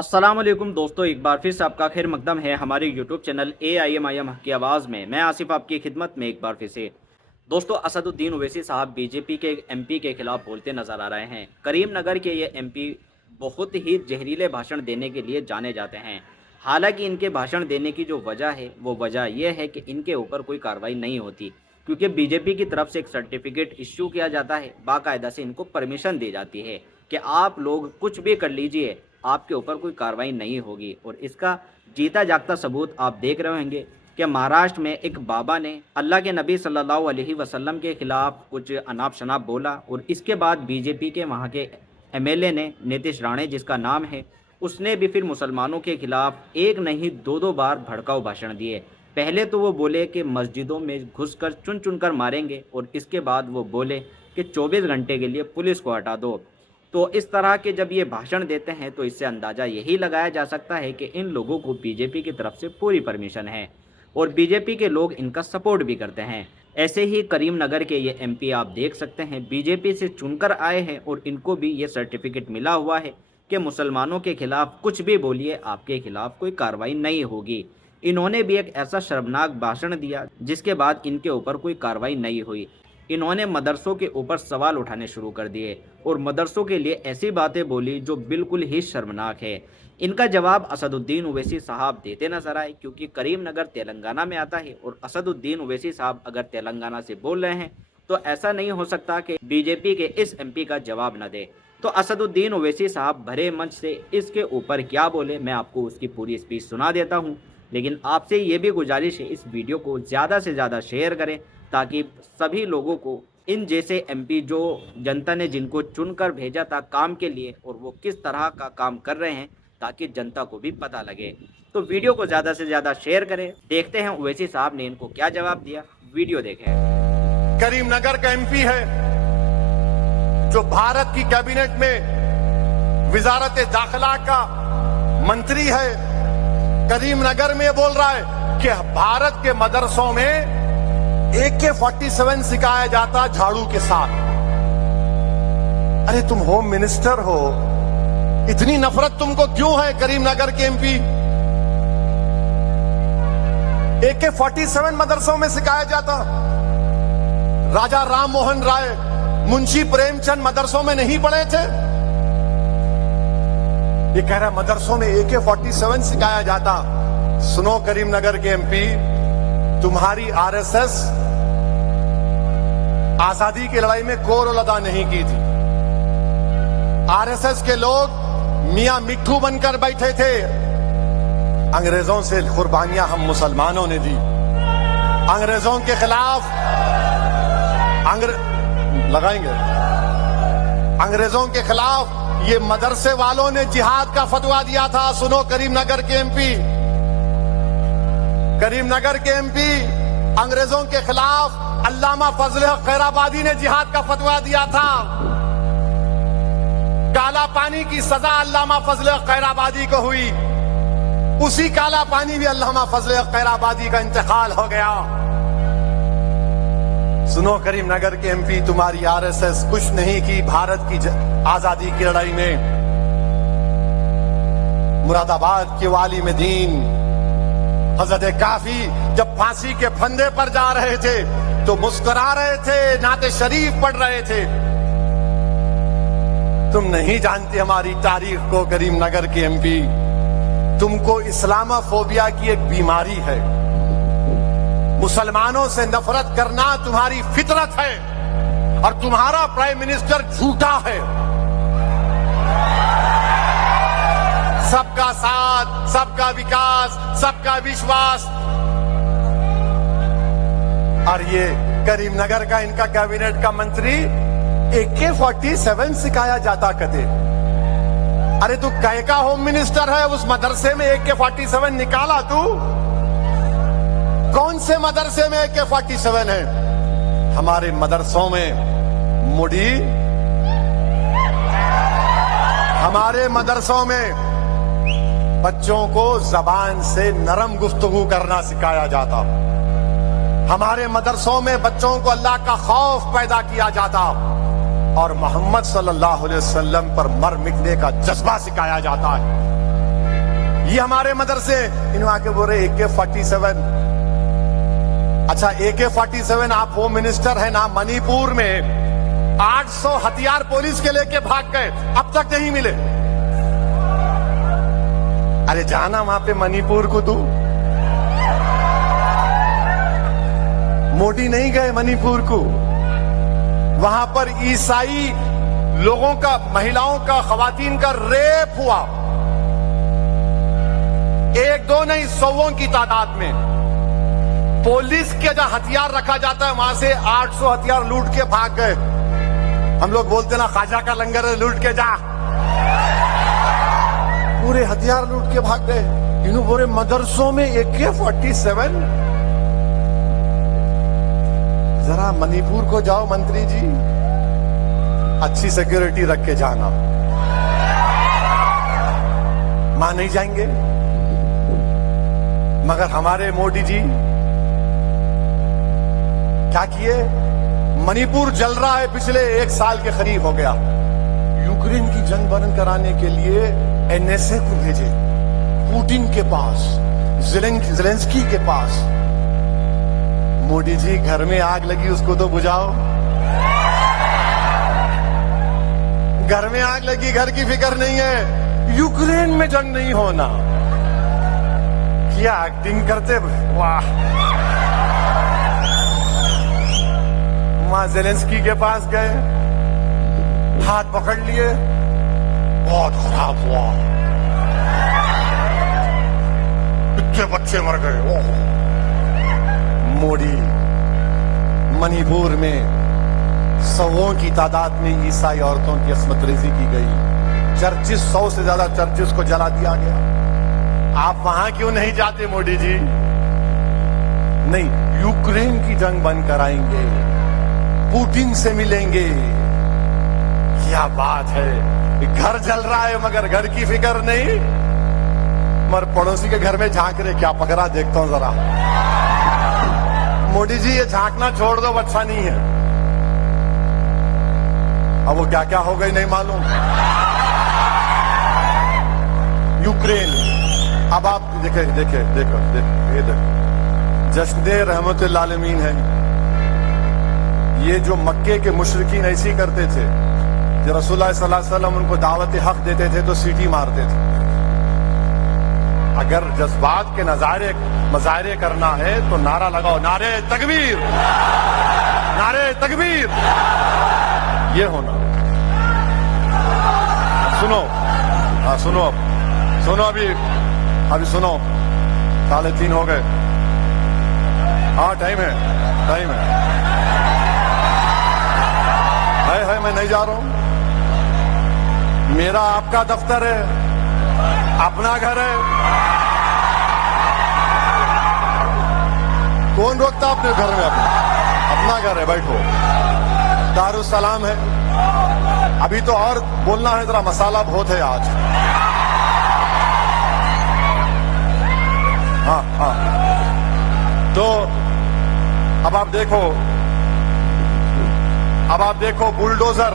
अस्सलामुअलैकुम दोस्तों, एक बार फिर से आपका खैर मकदम है हमारे यूट्यूब चैनल AIM हक की आवाज़ में। मैं आसिफ आपकी खिदमत में एक बार फिर से। दोस्तों, असदुद्दीन ओवैसी साहब बीजेपी के MP के खिलाफ बोलते नज़र आ रहे हैं। करीम नगर के ये MP बहुत ही जहरीले भाषण देने के लिए जाने जाते हैं। हालांकि इनके भाषण देने की जो वजह है वो वजह यह है कि इनके ऊपर कोई कार्रवाई नहीं होती, क्योंकि बीजेपी की तरफ से एक सर्टिफिकेट इश्यू किया जाता है। बाकायदा से इनको परमिशन दी जाती है कि आप लोग कुछ भी कर लीजिए, आपके ऊपर कोई कार्रवाई नहीं होगी। और इसका जीता जागता सबूत आप देख रहे होंगे कि महाराष्ट्र में एक बाबा ने अल्लाह के नबी सल्लल्लाहु अलैहि वसल्लम के खिलाफ कुछ अनाप शनाप बोला, और इसके बाद बीजेपी के वहाँ के MLA ने, नीतीश राणे जिसका नाम है, उसने भी फिर मुसलमानों के खिलाफ एक नहीं दो बार भड़काऊ भाषण दिए। पहले तो वो बोले कि मस्जिदों में घुसकर चुन चुन कर मारेंगे, और इसके बाद वो बोले कि 24 घंटे के लिए पुलिस को हटा दो। तो इस तरह के जब ये भाषण देते हैं तो इससे अंदाज़ा यही लगाया जा सकता है कि इन लोगों को बीजेपी की तरफ से पूरी परमिशन है और बीजेपी के लोग इनका सपोर्ट भी करते हैं। ऐसे ही करीम नगर के ये MP आप देख सकते हैं बीजेपी से चुनकर आए हैं, और इनको भी ये सर्टिफिकेट मिला हुआ है कि मुसलमानों के खिलाफ कुछ भी बोलिए, आपके खिलाफ कोई कार्रवाई नहीं होगी। इन्होंने भी एक ऐसा शर्मनाक भाषण दिया जिसके बाद इनके ऊपर कोई कार्रवाई नहीं हुई। इन्होंने मदरसों के ऊपर सवाल उठाने शुरू कर दिए और मदरसों के लिए ऐसी बातें बोली जो बिल्कुल ही शर्मनाक है। इनका जवाब असदुद्दीन ओवैसी साहब देते नजर आए, क्योंकि करीम नगर तेलंगाना में आता है और असदुद्दीन ओवैसी साहब अगर तेलंगाना से बोल रहे हैं तो ऐसा नहीं हो सकता कि बीजेपी के इस MP का जवाब न दे। तो असदुद्दीन ओवैसी साहब भरे मंच से इसके ऊपर क्या बोले, मैं आपको उसकी पूरी स्पीच सुना देता हूँ। लेकिन आपसे ये भी गुजारिश है, इस वीडियो को ज़्यादा से ज़्यादा शेयर करें ताकि सभी लोगों को इन जैसे MP जो जनता ने जिनको चुनकर भेजा था काम के लिए, और वो किस तरह का काम कर रहे हैं, ताकि जनता को भी पता लगे। तो वीडियो को ज़्यादा से ज़्यादा शेयर करें। देखते हैं ओवैसी साहब ने इनको क्या जवाब दिया, वीडियो देखें। करीमनगर का MP है जो भारत की कैबिनेट में वजारत दाखिला का मंत्री है, करीमनगर में बोल रहा है कि भारत के मदरसों में AK-47 सिखाया जाता झाड़ू के साथ। अरे तुम होम मिनिस्टर हो, इतनी नफरत तुमको क्यों है करीमनगर के MP? AK-47 मदरसों में सिखाया जाता। राजा राम मोहन राय, मुंशी प्रेमचंद मदरसों में नहीं पढ़े थे? ये कह रहा मदरसों में AK-47 सिखाया जाता। सुनो करीमनगर के MP, तुम्हारी RSS आजादी की लड़ाई में कोई रोल अदा नहीं की थी। RSS के लोग मियां मिट्ठू बनकर बैठे थे। अंग्रेजों से कुर्बानियां हम मुसलमानों ने दी। अंग्रेजों के खिलाफ लगाएंगे, अंग्रेजों के खिलाफ ये मदरसे वालों ने जिहाद का फतवा दिया था। सुनो करीमनगर के MP, करीमनगर के MP अंग्रेजों के खिलाफ अल्लामा फजल हक खैराबादी ने जिहाद का फतवा दिया था। काला पानी की सजा अल्लामा फजल हक खैराबादी को हुई। उसी काला पानी भी अल्लामा फजल हक खैराबादी का इंतकाल हो गया। सुनो करीमनगर के MP, तुम्हारी RSS कुछ नहीं की भारत की आजादी की लड़ाई में। मुरादाबाद के वाली में दीन हजरत काफी जब फांसी के फंदे पर जा रहे थे तो मुस्कुरा रहे थे, नाते शरीफ पढ़ रहे थे। तुम नहीं जानते हमारी तारीख को करीमनगर के MP। तुमको इस्लामोफोबिया की एक बीमारी है। मुसलमानों से नफरत करना तुम्हारी फितरत है, और तुम्हारा प्राइम मिनिस्टर झूठा है। सबका साथ, सबका विकास, सबका विश्वास। और ये करीमनगर का इनका कैबिनेट का मंत्री AK-47 सिखाया जाता कदे। अरे तू कै का होम मिनिस्टर है? उस मदरसे में AK-47 निकाला तू? कौन से मदरसे में AK-47 है? हमारे मदरसों में मुड़ी, हमारे मदरसों में बच्चों को जबान से नरम गुफ्तगू करना सिखाया जाता। हमारे मदरसों में बच्चों को अल्लाह का खौफ पैदा किया जाता और मोहम्मद सल्लल्लाहु अलैहि वसल्लम पर मर मिटने का जज्बा सिखाया जाता है। ये हमारे मदरसे, इन आके बोल रहे AK-47। अच्छा, AK-47 आप होम मिनिस्टर है ना, मणिपुर में 800 हथियार पुलिस के लेके भाग गए, अब तक नहीं मिले। अरे जाना वहां पे मणिपुर को तू, मोदी नहीं गए मणिपुर को। वहां पर ईसाई लोगों का, महिलाओं का, खवातीन का रेप हुआ, 1-2 नहीं, 100 की तादाद में। पुलिस के जहां हथियार रखा जाता है वहां से 800 हथियार लूट के भाग गए। हम लोग बोलते ना ख्वाजा का लंगर है, लूट के जा, पूरे हथियार लूट के भाग गए। इन्हों बोले मदरसों में AK-47। जरा मणिपुर को जाओ मंत्री जी, अच्छी सिक्योरिटी रख के जाना। मां नहीं जाएंगे, मगर हमारे मोदी जी क्या किए? मणिपुर जल रहा है, पिछले 1 साल के करीब हो गया। यूक्रेन की जंग बंद कराने के लिए NSA को भेजे, पुतिन के पास, ज़ेलेंस्की के पास। मोदी जी घर में आग लगी, उसको तो बुझाओ। घर में आग लगी, घर की फिक्र नहीं है, यूक्रेन में जंग नहीं होना। क्या एक्टिंग करते, वाह। वहां ज़ेलेंस्की के पास गए, हाथ पकड़ लिए, बहुत खराब हुआ, कितने बच्चे मर गए। मोदी मणिपुर में 100 की तादाद में ईसाई औरतों की अस्मत रेजी की गई। चर्चिस, 100 से ज्यादा चर्चिस को जला दिया गया। आप वहां क्यों नहीं जाते मोदी जी? नहीं, यूक्रेन की जंग बंद कराएंगे, पुतिन से मिलेंगे। क्या बात है, घर जल रहा है मगर घर की फिक्र नहीं। मगर पड़ोसी के घर में झांक रहे, क्या पकड़ा देखता हूं जरा। मोदी जी ये झांकना छोड़ दो, अच्छा नहीं है। अब वो क्या क्या हो गई नहीं मालूम। यूक्रेन, अब आप देखे देखे देखो ये देखो, जश्न रहमतुल्लाह आलमीन है। ये जो मक्के के मुशरिकीन ऐसी करते थे, जो रसूलुल्लाह सल्लल्लाहु अलैहि वसल्लम उनको दावत हक देते थे तो सीटी मारते थे। अगर जज्बात के मजारे करना है तो नारा लगाओ, नारे तकबीर, नारे तकबीर। ये होना। सुनो, हाँ सुनो, सुनो, अभी सुनो, 3:30 हो गए। हाँ टाइम है, टाइम है, मैं नहीं जा रहा हूं। मेरा आपका दफ्तर है, अपना घर है, कौन रोकता अपने घर में? अपना घर है, बैठो। दारुस्सलाम है। अभी तो और बोलना है, जरा मसाला बहुत है आज। हाँ, तो अब आप देखो बुलडोजर